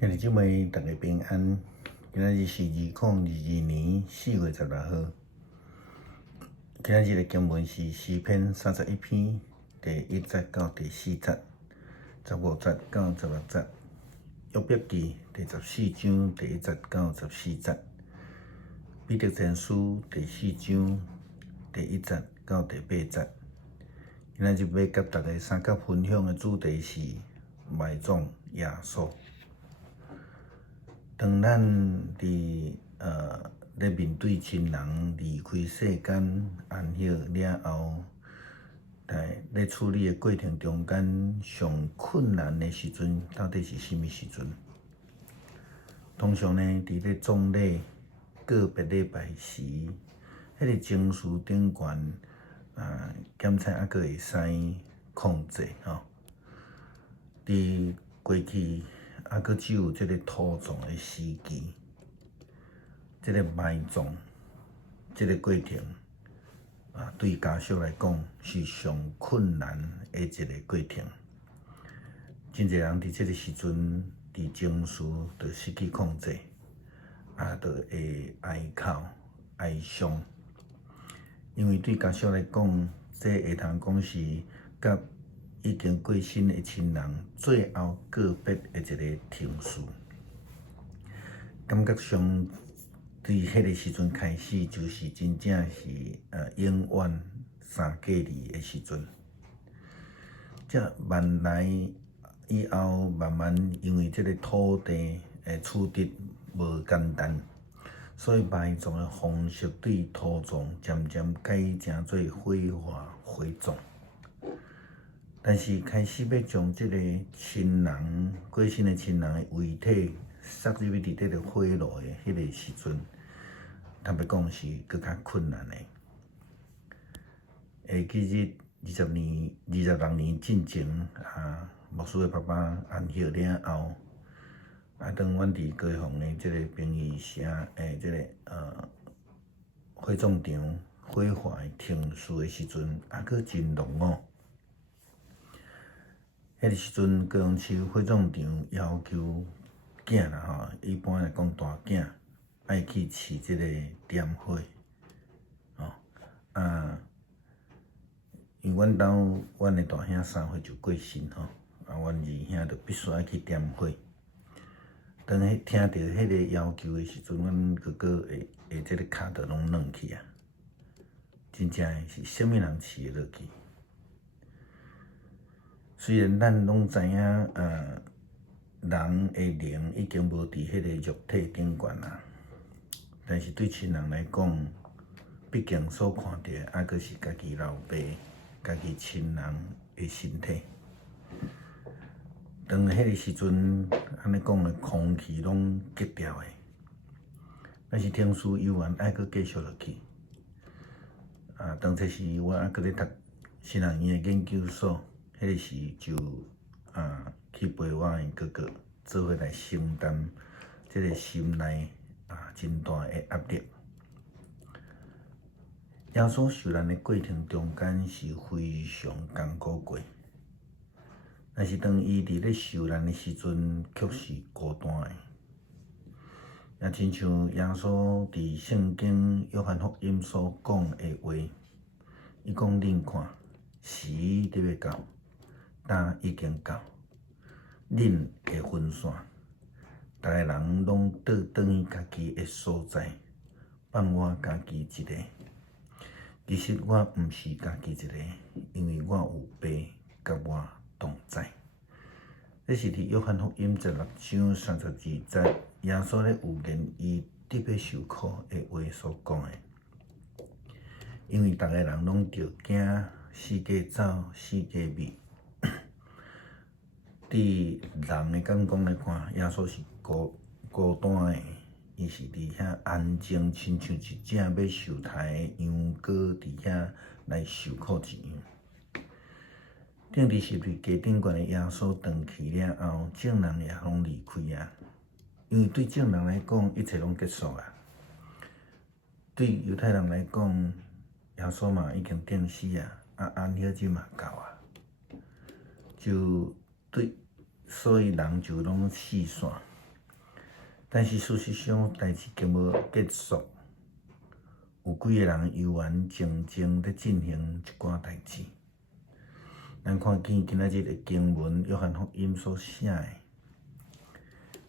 兄弟姊妹，大家平安。今仔日是2022年4月16号。今仔日的经文是诗篇31篇第1节到第4节，15节到16节。约伯记第14章第1节到14节。彼得前书第4章第1节到第8节。今仔日要甲大家三角分享的主题是埋葬耶稣。当咱咧面对亲人离开世间安息了后，咧处理的过程中间上困难的时阵，到底是什么时阵？通常呢，伫咧葬礼个别礼拜时，迄个情绪顶悬，检查还阁会使控制吼。伫过去。还阁只有即个土葬的时期，即个埋葬即个过程对家属来讲是上困难的一个过程。真侪人伫即个时阵，伫情绪就失去控制，就会哀哭哀伤，因为对家属来讲，这会通讲是甲已经过身的亲人最后告别的一个程序，感觉上对迄个时阵开始，就是真正是永远三隔离的时阵。这慢来以后，慢慢因为这个土地的处置无简单，所以埋葬的方式对土葬渐渐改成做火化火葬。但是开始要将即个亲人过身的亲人的遗体塞入去伫这个火炉的迄个时阵，坦白讲是更较困难的。其实26年进前牧师的爸爸安息了后，当阮伫高雄的即个殡仪社即个火葬场火化的程序的时阵，还阁真落伍。迄个时阵，高雄市火葬场要求囝啦一般来讲大囝爱去饲即个点火，因为阮的大兄3岁就过身阮二兄就必须爱去点火。当听到迄个要求的时阵，阮哥哥会即个骹就拢软去真正是啥物人饲会落去？虽然咱拢知影，人的灵已经无伫迄个肉体顶悬但是对亲人来讲，毕竟所看到还阁是家己老爸、家己亲人的身体。当迄个时阵，安尼讲的空气拢隔掉的，但是天书悠然还阁继续落去。当初是我还阁咧读新人院的研究所。迄个时就去陪我的哥哥做伙来承担即个心内真大的压力。耶稣受难的过程中间是非常艰苦过，但是当伊伫咧受难的时阵，却是孤单的。也亲像耶稣伫圣经约翰福音所讲的话，伊讲：恁看，时就要到。担已经到，恁会分散，逐个人拢倒转去家己的所在，放我家己一个。其实我毋是家己一个，因为我有爸甲我同在。这是伫约翰福音16章32节，耶稣咧有言伊特别受苦的话所讲的。因为逐个人拢着惊四界走，四界觅。伫人的眼光来看，耶稣是孤单的，伊是伫遐安静，亲像一只要受害的羊羔伫遐来受苦一样。顶伫十字架顶悬的耶稣断去了后，众人也拢离开因为对众人来讲，一切拢结束对犹太人来讲，耶稣嘛已经定死安息日嘛到就对，所以人就拢四散，但是事实上，代志并无结束，有几个人悠然静静咧进行一寡代志。咱看见今仔日的经文，约翰福音所写的，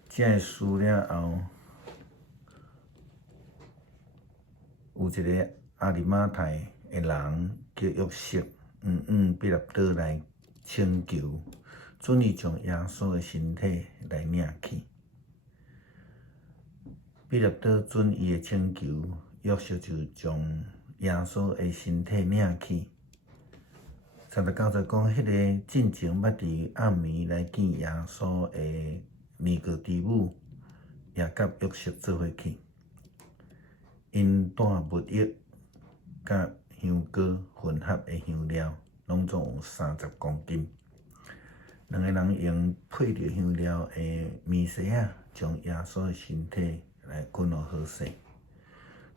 这个事了后，有一个阿里马太的人叫约瑟，彼得多来请求，准伊将耶稣的身体来领去。彼得多准伊的请求，约瑟就将耶稣的身体领去。39节讲，迄个进前捌伫暗暝来见耶稣的尼哥底母，也甲约瑟做伙去。因带木叶甲香膏混合的香料，拢总有30公斤。两个人用配着香料的米线啊，将耶稣的身体来捆互好势。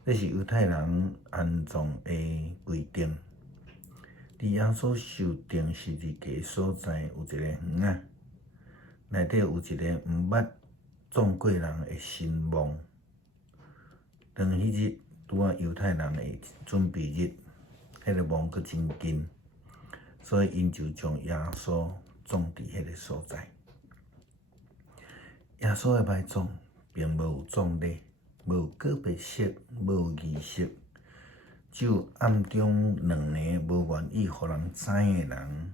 这是犹太人安葬的规定。伫耶稣受定十字架所在有一个园仔，内底有一个毋捌葬过人的神墓。当迄日拄啊犹太人的准备日，迄个墓佫真近，所以因就将耶稣葬伫迄个所在。耶稣的埋葬并无有葬礼，无有告别式，无有仪式，只有暗中两个无愿意互人知的人，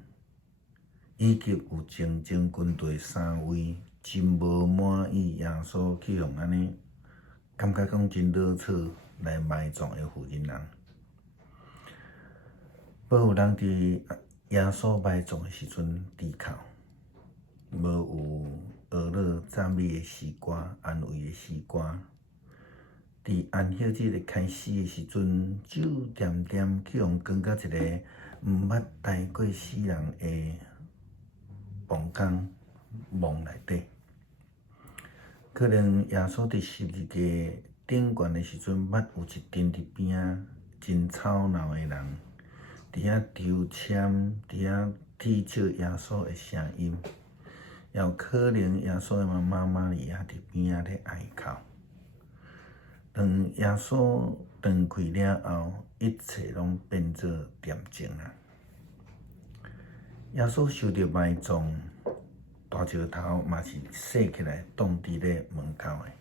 以及有整整军队3位真无满意耶稣去用安尼。感觉讲真老扯来埋葬的妇人人，无有人伫耶稣埋葬的时阵低哭，无有学乐赞美的诗歌、安慰的诗歌。伫安息日的开始的时阵，酒店店去用放到一个毋捌待过死人的墓内底。可能耶稣伫十字架顶悬的时阵，捌有一阵伫边仔真吵闹的人，伫遐抽签，伫遐踢笑耶稣的声音，也有可能耶稣的妈妈玛利亚伫边仔咧哀哭。当耶稣断开了后，一切拢变作恬静啊。耶稣受着埋葬。大石头嘛是踅起来挡伫咧门口的。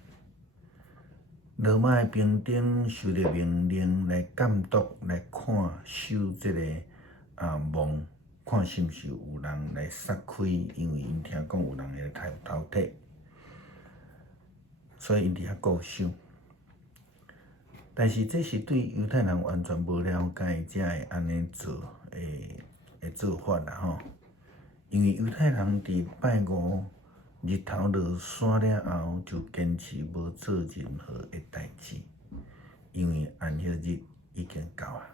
罗马的兵丁受着命令来监督、来看守这个墓，看是毋是有人来撒开，因为因听讲有人会来偷摕，所以因伫遐固守。但是这是对犹太人完全无了解，才会安尼做的做法啦吼。因为犹太人伫拜五日头落山了后，就坚持无做任何的代志，因为安息日已经到啊。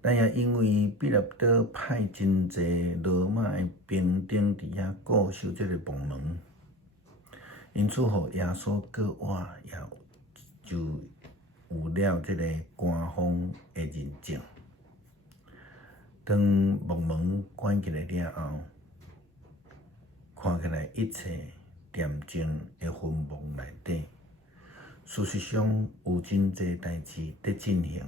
但也因为彼得多派真济罗马的兵丁伫遐固守这个墓门，因此互耶稣过活也就有了这个官方的认证。当木门关起来了后，看起来一切恬静的坟墓内底，事实上有真济代志在进行。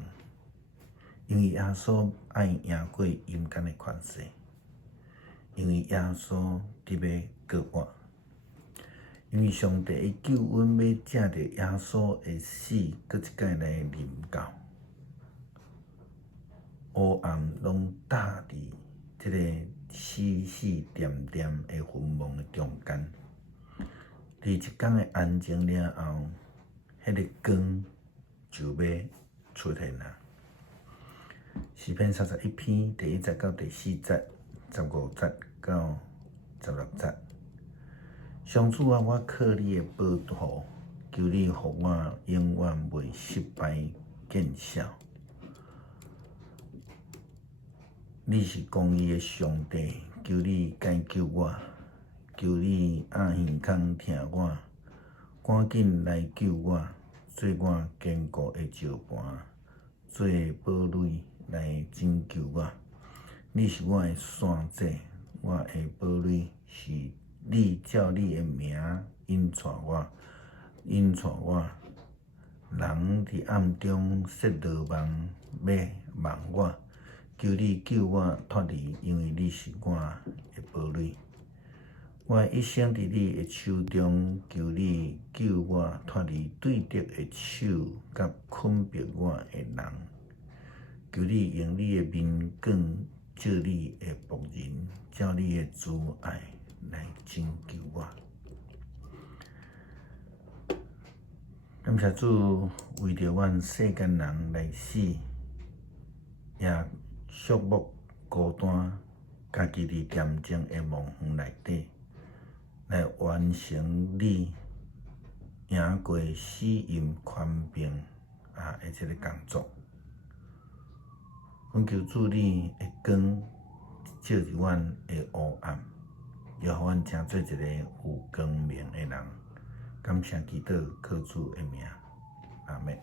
因为耶稣爱赢过阴间的权势，因为耶稣伫要过活，因为上帝的救恩要借着耶稣的死，搁一摆来临到。黑暗拢搭伫这个死死沉沉的坟墓的中间。伫一天的安静了后，迄个光就要出现啦。诗篇31篇第1节到第4节、15节到16节。上主啊，我靠你的保护，求你互我永远袂失败见效。你是公义的上帝，求你解救我，求你按耳孔听我，赶紧来救我，做我坚固的石盘，做堡垒来拯救我。你是我的山寨，我的堡垒，是你照你的名引带我，人伫暗中设罗网要网我，求你救我脱离，因为你是我的堡垒。我一生伫你的手中，求你救我脱离对敌的手甲困逼我的人。求你用你的面光照你的仆人，照你的慈爱来拯救我。感谢主，为着阮世间人来死，也寂寞孤单，家己伫恬静的梦园内底，来完成你赢过死荫权柄的这个工作。阮求主你的光照入阮的黑暗，也互阮成做一个有光明的人。感谢祈祷，靠主的名，阿门。